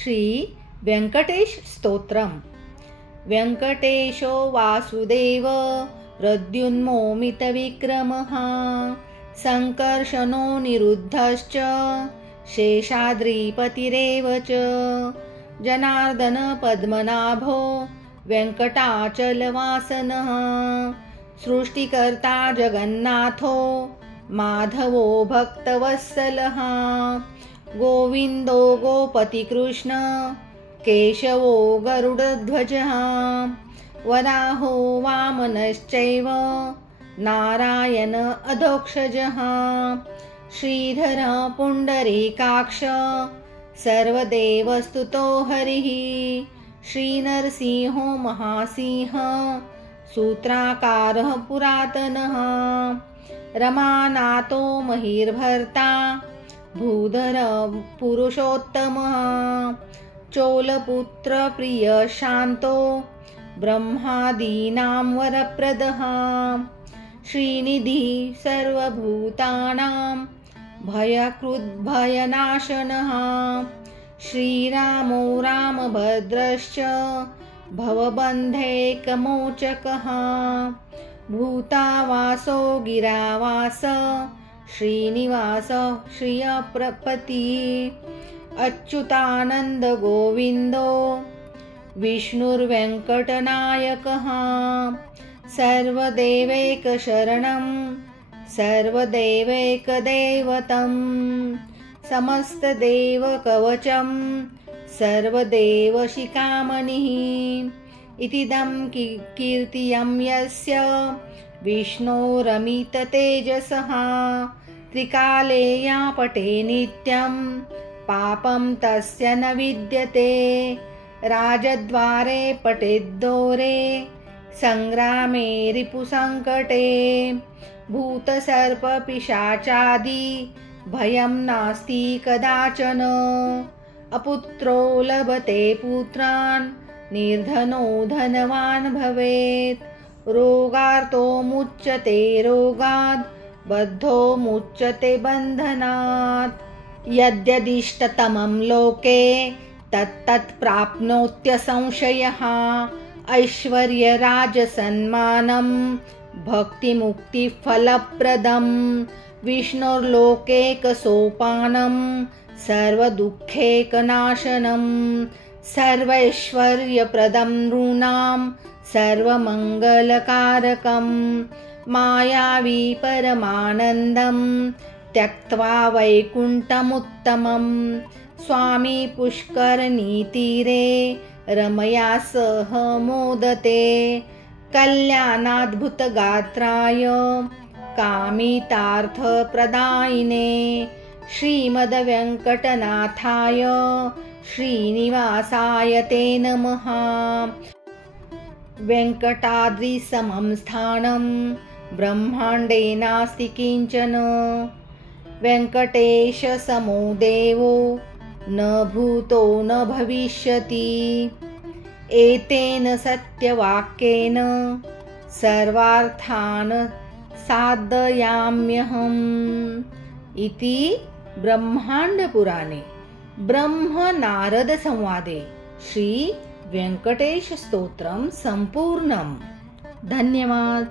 श्री वेंकटेश स्तोत्रम्। वेंकटेशो वासुदेव रद्युन्मोमितविक्रमः संकर्षणो निरुद्धश्च शेषाद्रिपतिरेव च जनार्दन पद्मनाभो वेंकटाचलवासनः सृष्टिकर्ता जगन्नाथो माधवो भक्तवत्सलः गोविन्दो गोपतिकृष्ण केशवो गरुडध्वजः वराहो वामनश्चैव नारायण अधोक्षजः श्रीधर पुण्डरीकाक्ष सर्वदेवस्तुतो हरिः श्रीनरसिंहो महासिंह सूत्राकारः पुरातनः रमानाथो महिर्भर्ता भूधर पुरुषोत्तमः चोलपुत्र प्रिय शान्तो ब्रह्मादीनां वरप्रदः श्रीनिधि सर्वभूतानां भयकृद्भयनाशनः श्रीरामो रामभद्रश्च भवबन्धैकमोचकः भूतावासो गिरावास श्रीनिवास श्रियप्रपतिः अच्युतानन्द गोविन्दो विष्णुर्वेङ्कटनायकः सर्वदेवैकशरणं सर्वदेवैकदैवतं समस्तदेवकवचं सर्वदेवशिखामणिः इतीदं कीर्तियं यस्य विष्णोरमिततेजसः त्रिकाले या पठे नित्यं पापं तस्य न विद्यते राजद्वारे पठेद्दोरे संग्रामे रिपुसङ्कटे भूतसर्पपिशाचादि भयं नास्ति कदाचन अपुत्रो लभते पुत्रान् निर्धनो धनवान् भवेत् रोगार्तो मुच्यते रोगात् बद्धो मुच्यते बन्धनात् यद्यदिष्टतमं लोके तत्तत् प्राप्नोत्यसंशयः ऐश्वर्यराजसन्मानं भक्तिमुक्तिफलप्रदं विष्णोर्लोकैकसोपानं सर्वदुःखैकनाशनं सर्वैश्वर्यप्रदं नृणां सर्वमङ्गलकारकं मायावी परमानन्दं त्यक्त्वा वैकुण्ठमुत्तमं स्वामी पुष्करनीतीरे रमया सह मोदते कल्याणाद्भुतगात्राय कामितार्थप्रदायिने श्रीमद्वेङ्कटनाथाय श्रीनिवासाय ते नमः। वेङ्कटाद्रिसमं स्थानं ब्रह्माण्डे नास्ति किञ्चन वेङ्कटेशसमो देवो न भूतो न भविष्यति एतेन सत्यवाक्येन सर्वार्थान् साधयाम्यहम् इति ब्रह्माण्डपुराणे ब्रह्मनारदसंवादे श्री वेंकटेश स्तोत्रं संपूर्णम्। धन्यवाद।